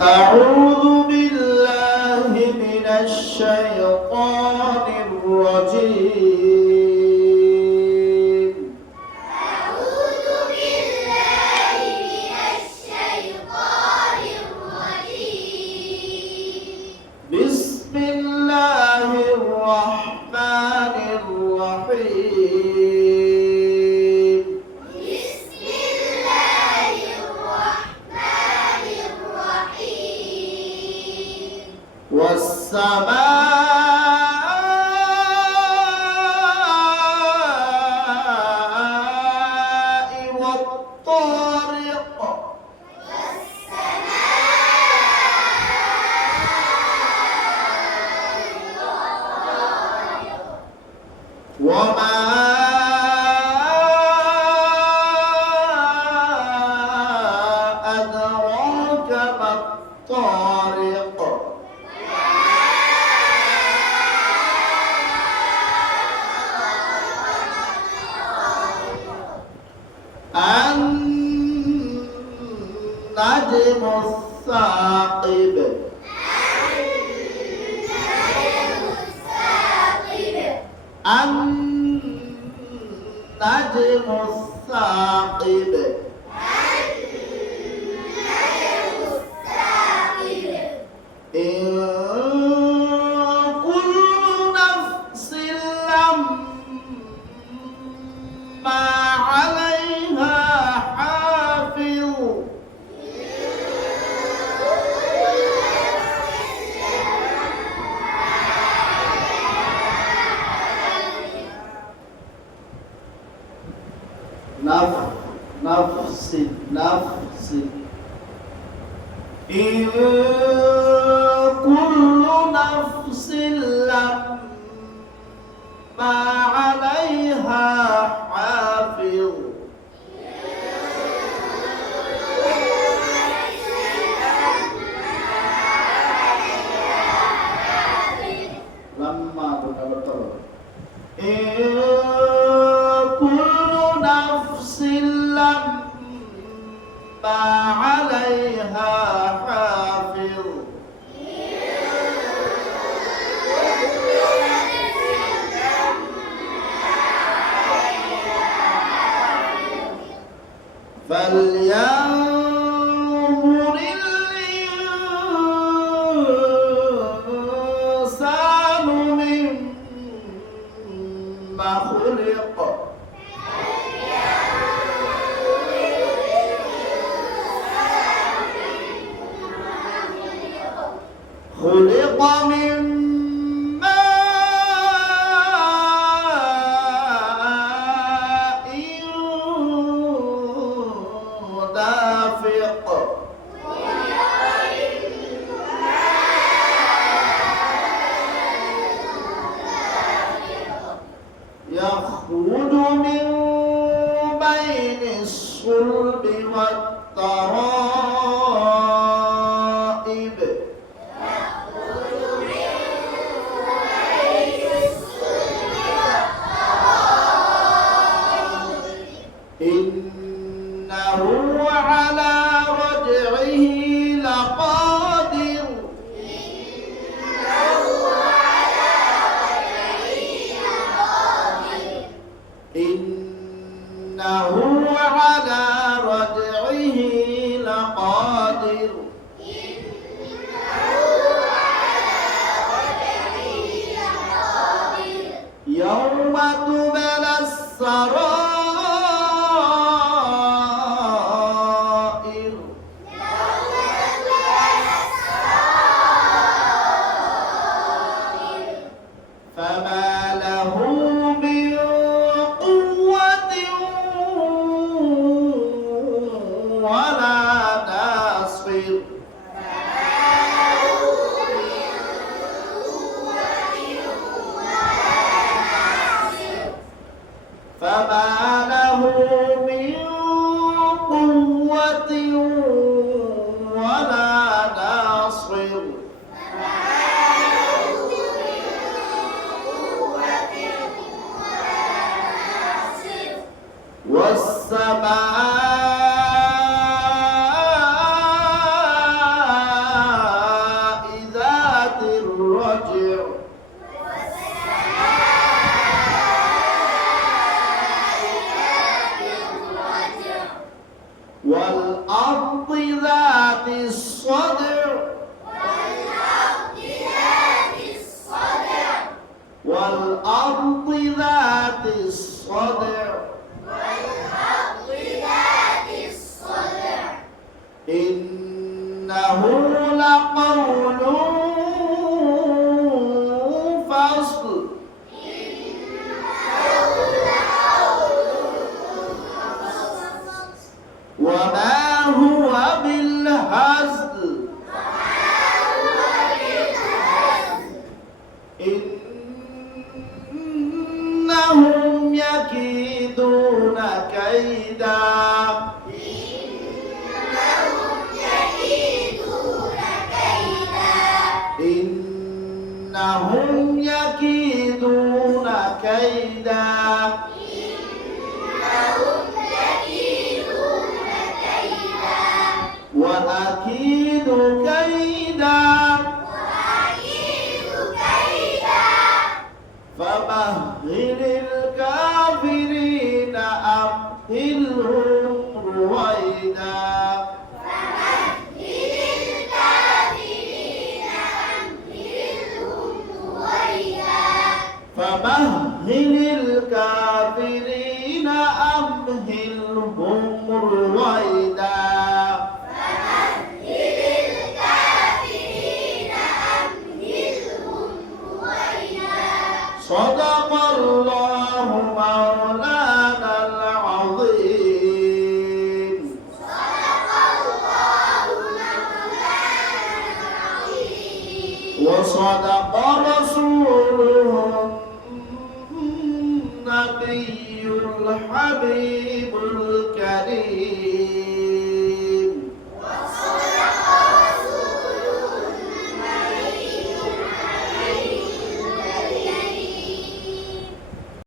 أعوذ بالله من الشيطان الرجيم. أعوذ بالله من الشيطان الرجيم. بسم الله الرحمن الرحيم. بسم الله الرحمن الرحيم. والسماء والطارق. وما أدراك ما الطارق. النجم الثاقب. النجم الثاقب. إن كل نفس لما عليها حافظ. نفس إن كل نفس لما عليها حافظ. لما betul. إن كل نفس لما عليها حافظ. فلينظر الإنسان مما خلق. خلق من ماء دافق. يخرج من بين الصلب والترائب. إنه على رجعه لقادر. إنه على رجعه لقادر. يوم تبلى السرائر. فما له من قوة ولا ناصر. فما له من قوة إنه لقول فصل وما هو بالهزل إنهم يكيدون كيدا إنهم يكيدون كيدا وأكيد كيدا فمهل الكافرين أمهلهم رويدا فمهل الكافرين أمهلهم رويدا صدق الله مولانا العظيم وصدق